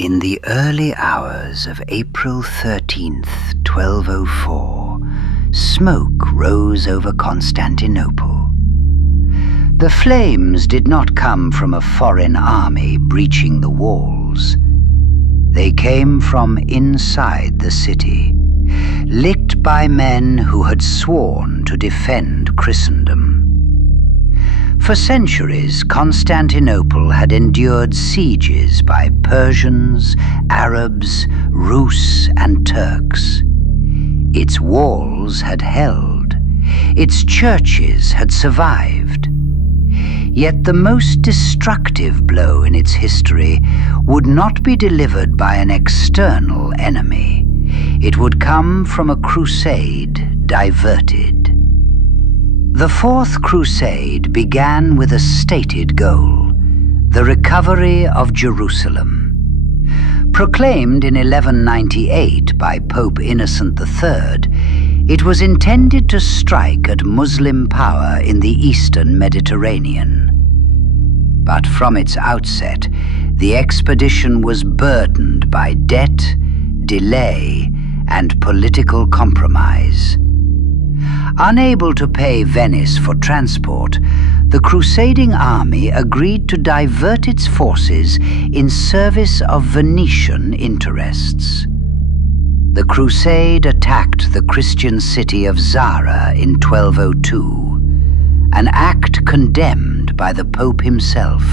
In the early hours of April 13th, 1204, smoke rose over Constantinople. The flames did not come from a foreign army breaching the walls. They came from inside the city, lit by men who had sworn to defend Christendom. For centuries, Constantinople had endured sieges by Persians, Arabs, Rus, and Turks. Its walls had held. Its churches had survived. Yet the most destructive blow in its history would not be delivered by an external enemy. It would come from a crusade diverted. The Fourth Crusade began with a stated goal: the recovery of Jerusalem. Proclaimed in 1198 by Pope Innocent III, it was intended to strike at Muslim power in the eastern Mediterranean. But from its outset, the expedition was burdened by debt, delay, and political compromise. Unable to pay Venice for transport, the crusading army agreed to divert its forces in service of Venetian interests. The crusade attacked the Christian city of Zara in 1202, an act condemned by the Pope himself.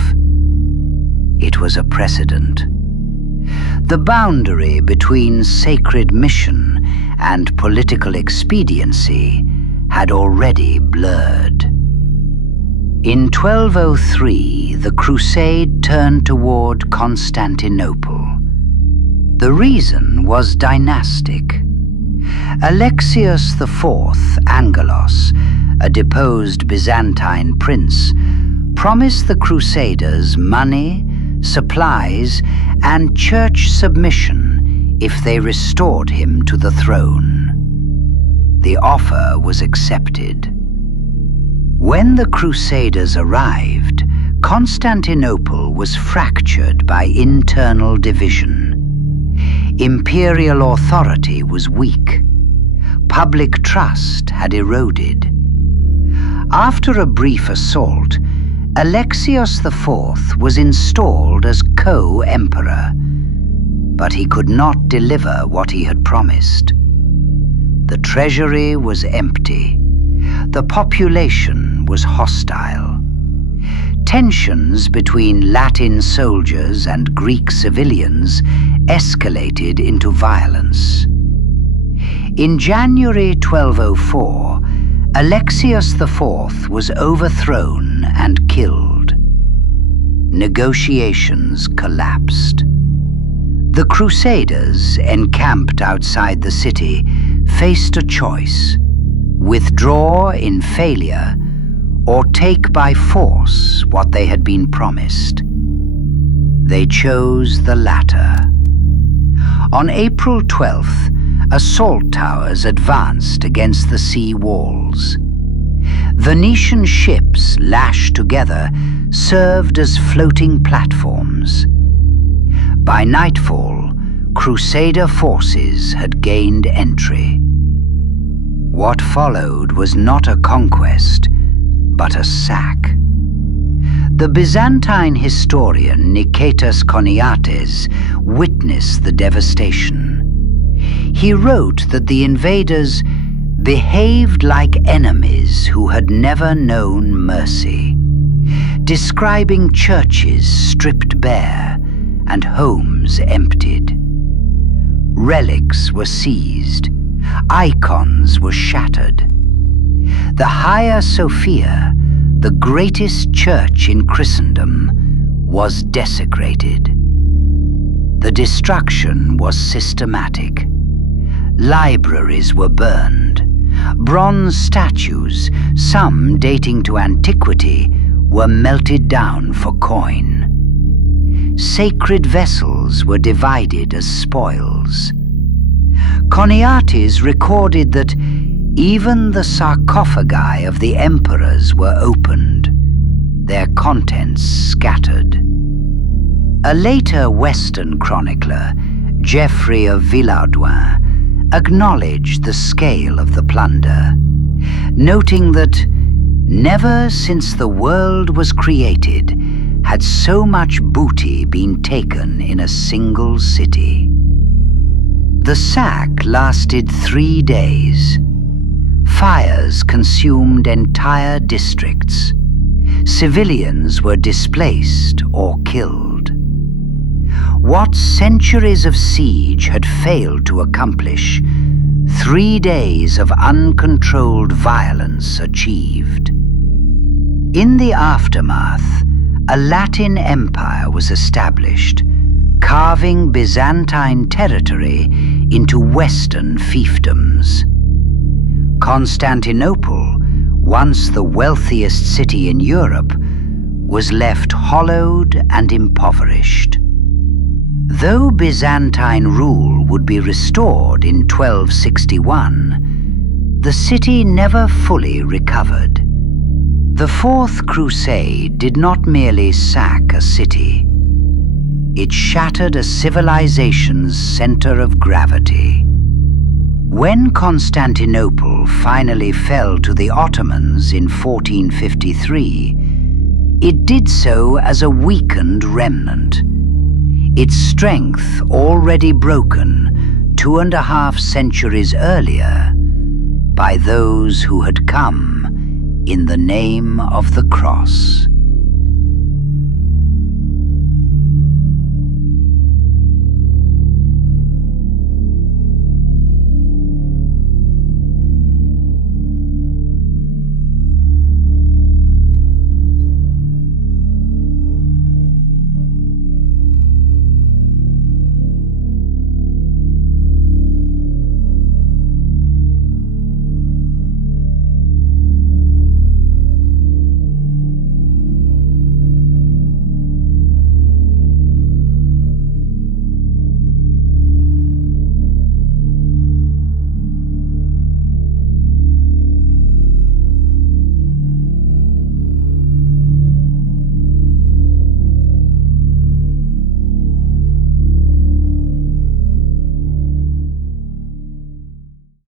It was a precedent. The boundary between sacred mission and political expediency had already blurred. In 1203, the crusade turned toward Constantinople. The reason was dynastic. Alexius IV Angelos, a deposed Byzantine prince, promised the Crusaders money, supplies, and church submission if they restored him to the throne. The offer was accepted. When the Crusaders arrived, Constantinople was fractured by internal division. Imperial authority was weak. Public trust had eroded. After a brief assault, Alexius IV was installed as co-emperor, but he could not deliver what he had promised. The treasury was empty. The population was hostile. Tensions between Latin soldiers and Greek civilians escalated into violence. In January 1204, Alexius IV was overthrown and killed. Negotiations collapsed. The Crusaders, encamped outside the city, faced a choice: withdraw in failure or take by force what they had been promised. They chose the latter. On April 12th, assault towers advanced against the sea walls. Venetian ships lashed together served as floating platforms. By nightfall, Crusader forces had gained entry. What followed was not a conquest, but a sack. The Byzantine historian Nicetas Choniates witnessed the devastation. He wrote that the invaders behaved like enemies who had never known mercy, describing churches stripped bare and homes emptied. Relics were seized, icons were shattered. The Hagia Sophia, the greatest church in Christendom, was desecrated. The destruction was systematic. Libraries were burned. Bronze statues, some dating to antiquity, were melted down for coin. Sacred vessels were divided as spoils. Choniates recorded that even the sarcophagi of the emperors were opened, their contents scattered. A later Western chronicler, Geoffrey of Villehardouin, acknowledged the scale of the plunder, noting that never since the world was created had so much booty been taken in a single city. The sack lasted 3 days. Fires consumed entire districts. Civilians were displaced or killed. What centuries of siege had failed to accomplish, 3 days of uncontrolled violence achieved. In the aftermath, a Latin empire was established, carving Byzantine territory into Western fiefdoms. Constantinople, once the wealthiest city in Europe, was left hollowed and impoverished. Though Byzantine rule would be restored in 1261, the city never fully recovered. The Fourth Crusade did not merely sack a city. It shattered a civilization's center of gravity. When Constantinople finally fell to the Ottomans in 1453, it did so as a weakened remnant. Its strength already broken 2.5 centuries earlier by those who had come in the name of the cross.